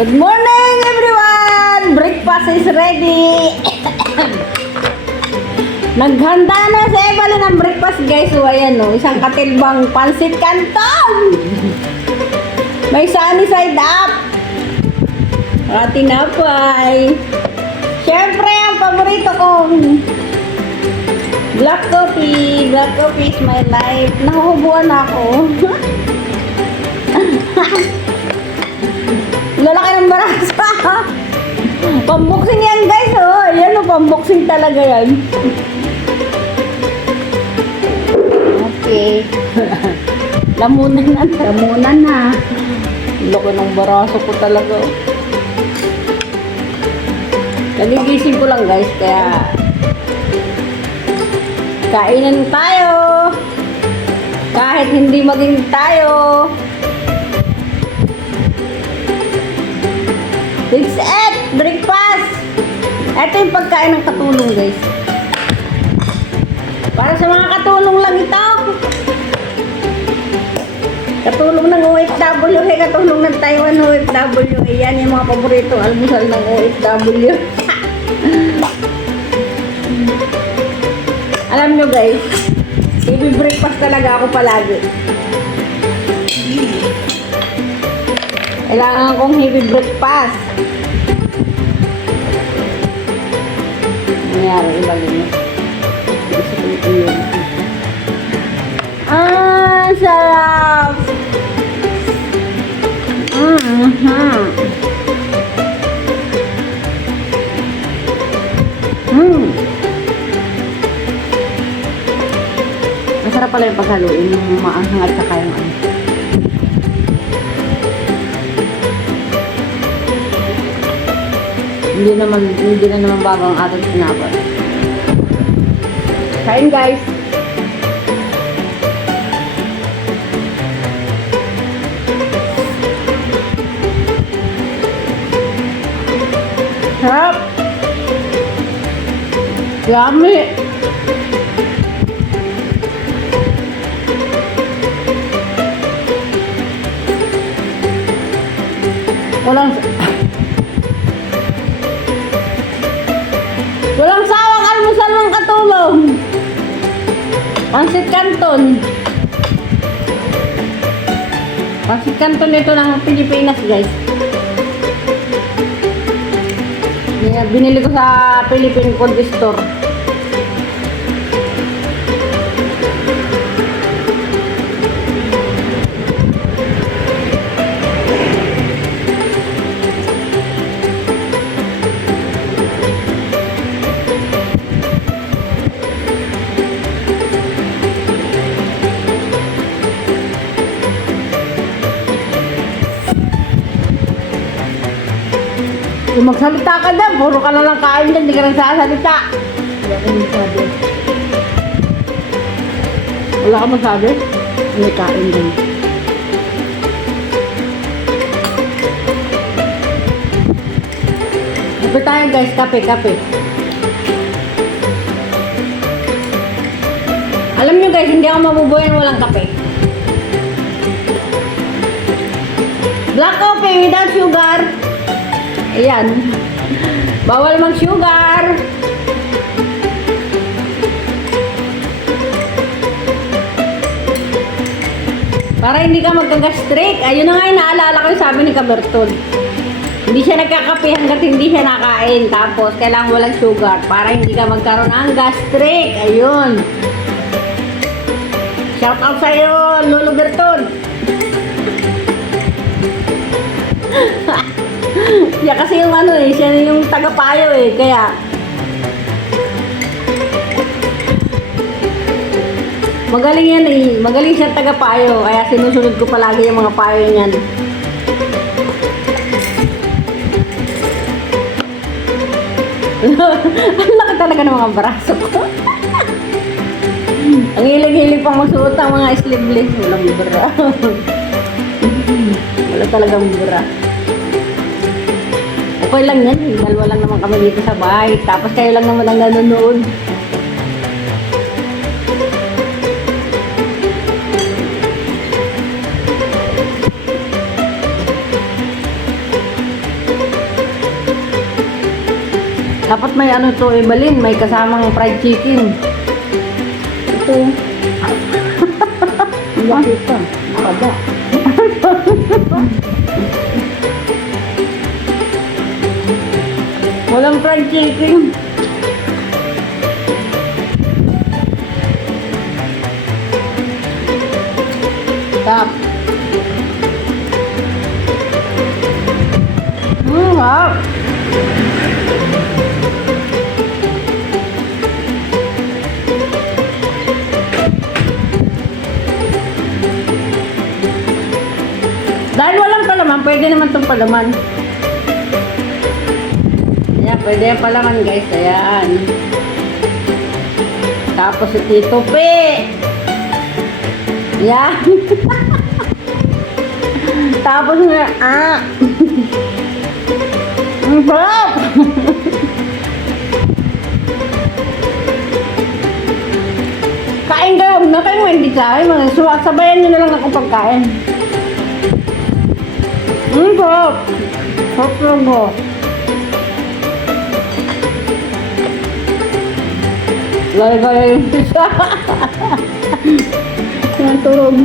Good morning, everyone! Breakfast is ready! Naghanda na sa Evelyn ng breakfast, guys. So, ayan, no? Isang katilbang pansit canton! May sunny side up! Tinapay! Siyempre, ang paborito kong black coffee. Black coffee is my life. Nahuhubuan ako. Lalaki ng barasa. Pamboxing yan, guys. Oh, ayan, oh, pamboxing talaga yan. Okay. Lamunan na. Lamunan na. Laki ng baraso ko talaga. Nagigising ko lang, guys. Kaya kainin tayo. Kahit hindi maging tayo. 6-8 breakfast. Ito yung pagkain ng katulong, guys. Para sa mga katulong lang ito. Katulong ng OFW, katulong ng Taiwan OFW. Yan yung mga paboritong almusal ng OFW. Alam nyo, guys, i-breakfast talaga ako palagi. Kailangan kong heavy breakfast. Nangyari, ibagin mo. Sarap! Masarap pala yung paghaluin yung maanghang at saka yung ano. Hindi na naman bago ang ating tinapay. Kain, guys. Sarap. Yummy. Walang sawang almusal ng katulong. Pansit canton. Pansit canton ito ng Pilipinas, guys. Binili ko sa Philippine Food Store. Kung magsalita ka na, puro ka na lang kain dyan, hindi ka nang sasalita. Wala ka masabi. Wala ka masabi? Hindi kain dyan. Kape tayo, guys, kape. Alam nyo, guys, hindi ako mabubuhay walang kape. Black coffee without sugar. Ayan. Bawal mag-sugar. Para hindi ka magka-gastric. Ayun na nga yung naalala ko yung sabi ni Kabertol. Hindi siya nagkakape hanggat hindi siya nakain. Tapos, kailangan walang sugar para hindi ka magkaroon ng gastric. Ayun. Shout out sa'yo, Lolo Bertol. Yeah, kasi yung ano eh, siya yung taga-payo eh, kaya magaling yan eh, magaling siya taga-payo, kaya sinusunod ko palagi yung mga payo niyan. Ang laki talaga ng mga braso ko. Ang hilig-hilig pang magsuot ang mga sleeveless, walang bra. Wala talagang bra. Okay lang yan, dalawa lang naman kami dito sa bahay. Tapos kayo lang naman ang nanonood. Dapat may ano to, ibalin, may kasamang fried chicken. Ito. Laki pa. Nakaba. Walang fried chicken. Tap. Hap. Dahil walang palaman, pwede naman itong palaman. Ayan, pwede yung palaman guys. Ayan. Tapos si Tito P. Ayan. Tapos nga, ang sarap. Kain kayo, huwag na kayo hindi kain. Sabayan nyo na lang ako pagkain. Sarap. Sarap lang mo. Gaya-gaya yung pisa. Naturog.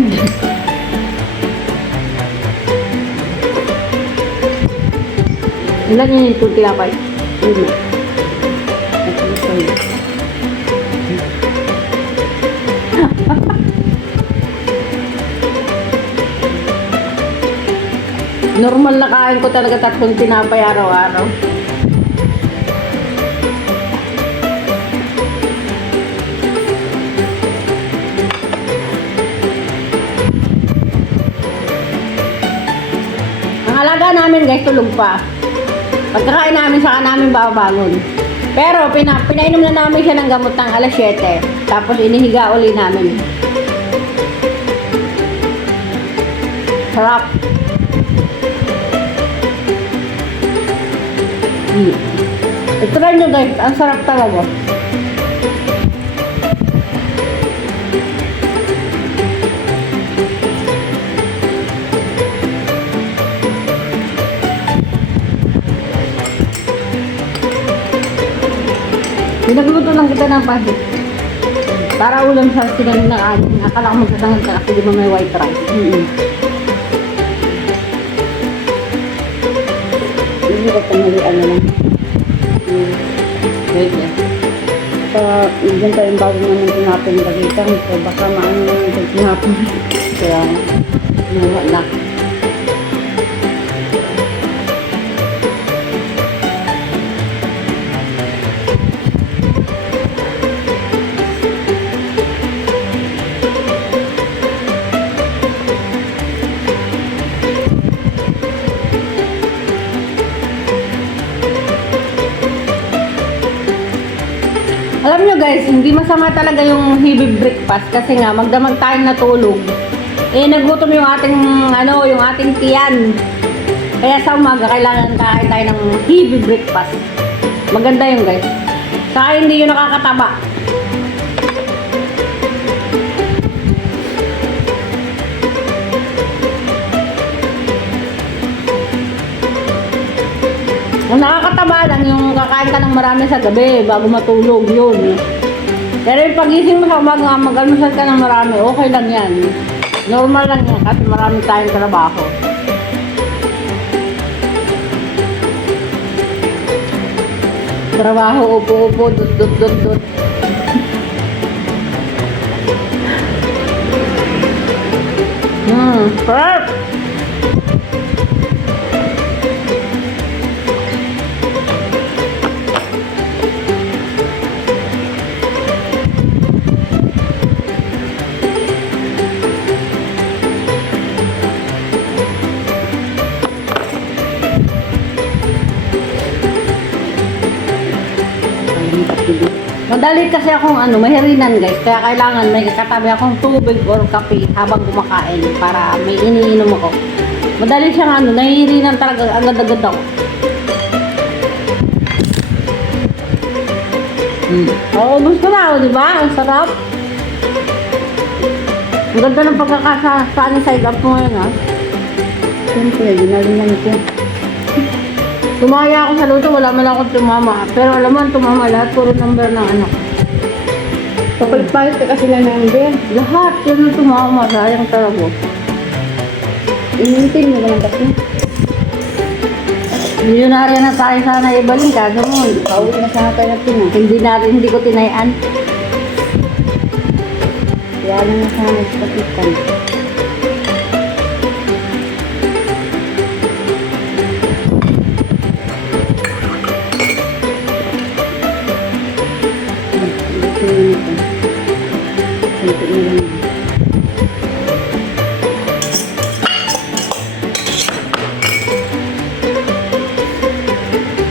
Ilan yun yung tinapay? Hindi. Normal na kain ko talaga 3 tinapay araw-araw. Ang alaga namin guys, tulog pa. Pagkakain namin, saka namin babangon. Pero pinainom na namin siya ng gamot ng alas 7. Tapos inihiga uli namin. Sarap. I-try nyo guys, ang sarap talaga. Pinagluto lang kita ng pasit. Para ulam sa sinanin ng anin. Akala ko magsasangan ka kasi di ba may white rice. Hindi ko panalian na lang. Wait lang. Diyan tayo yung bago naman tinapin ng bagitang. So baka maano naman yung tinapin. Kaya, nuha na. Alam nyo guys, hindi masama talaga yung heavy breakfast kasi nga magdamag tayong natulog. Eh nagutom yung ating yung ating tiyan. Kaya sa umaga kailangan kain tayo ng heavy breakfast. Maganda yun guys. Saka hindi yun nakakataba. Ang nakakataba lang yung kakain ka ng marami sa gabi bago matulog yun. Pero yung pagising mo sa umaga, mag-almusal ka ng marami, okay lang yan. Normal lang yan kasi marami tayong trabaho. Trabaho, upo-upo, dut. Perfect! Madali kasi akong mahirinan guys, kaya kailangan may katabi akong tubig or kape habang kumakain para may iniinom ako. Madali siyang nahihirinan talaga agad-agad ako. Oo, gusto na ako, di ba? Ang sarap. Ang ganda ng pagkakasaan side up mo ngayon, ha? Siyempre, ginalingan ko. Tumaya ako sa luto, wala man akong tumama. Pero alam mo, ang tumama lahat, puro number ng ano. Papalit ka kasi lang number. Lahat yun ang tumama, sayang talaga. Inintin mo naman kasi. Milyonarya na tayo sana ibalin, kaso mo, Pauwi na sana tayo natin ah. hindi ko tinayan. Kaya lang na sana nagpapitan.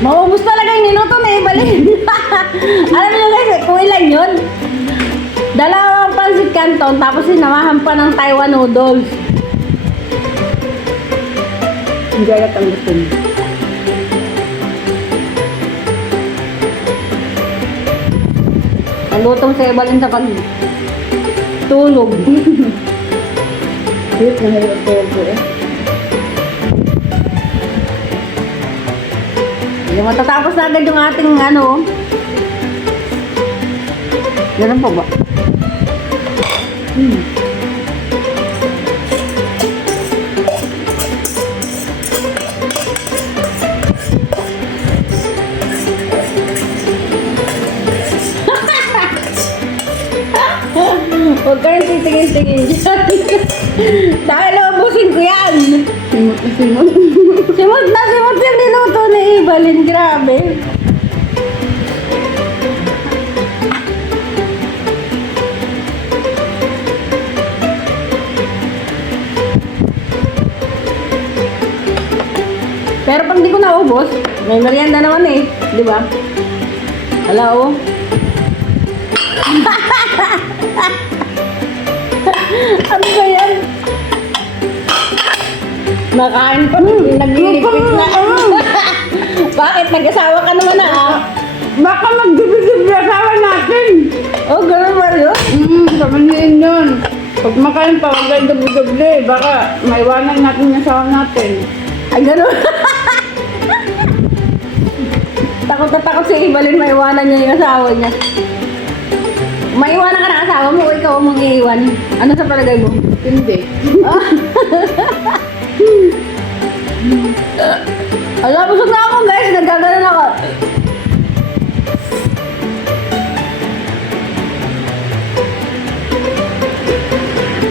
Maubos talaga yung niluto na ibalin. Alam niyo guys, kung ilan yun? Dalawang pancit canton, tapos sinamahan pa ng Taiwan noodles. Hindi alat ang gusto mo. Nalutong sa ibalin sa pag tulog. Hirap na hirap ko eh. Yung matatapos na agad yung ating ano. Ganun po ba? Huwag kayong titingin-tingin dyan. Dahil ubusin ko yan. Simot na simot. Simot na simot yung niluto ni Ibalin. Grabe. Pero pag di ko naubos, may merienda naman eh. Di ba? Hala oh. Ano ba yan? Nakain pa, naglilipit na. Bakit? Nag-asawa ka naman ah? Baka magbibigib yung asawa natin. Oh, ganun ba yun? Samanhin yun. Pag makain pa, huwag kayo doble-doble. Baka maiwanan natin yung asawa natin. Ay, ganun. Takot na takot si Ibalin, maiwanan niya yung asawa niya. Maiwanan ka ng asawa mo o ikaw ang iiwan? Ano sa palagay mo? Hindi. Ala, busog na ako guys. Nagkagalan ako.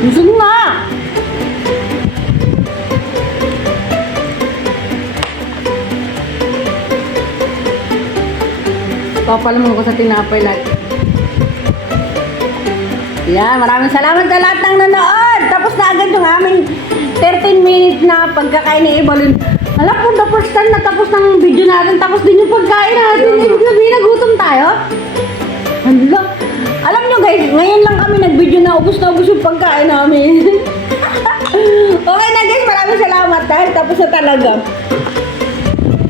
Busog na. Papalam ko sa tinapay lahat. Yan, maraming salamat sa lahat ng nanood. Tapos na agad yung aming 13 minutes na pagkakain ni Ibalin. Alam po, the first time na tapos ng video natin, tapos din yung pagkain natin. Ibig sabihin, nagutom tayo. Hala. Alam nyo guys, ngayon lang kami nag-video na ubos yung pagkain namin. Okay na guys, maraming salamat dahil tapos na talaga.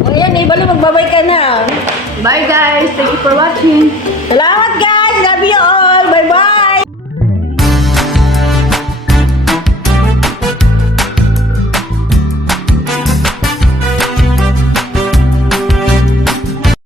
O yan, Ibalin, magbabay ka na. Bye guys! Thank you for watching. Salamat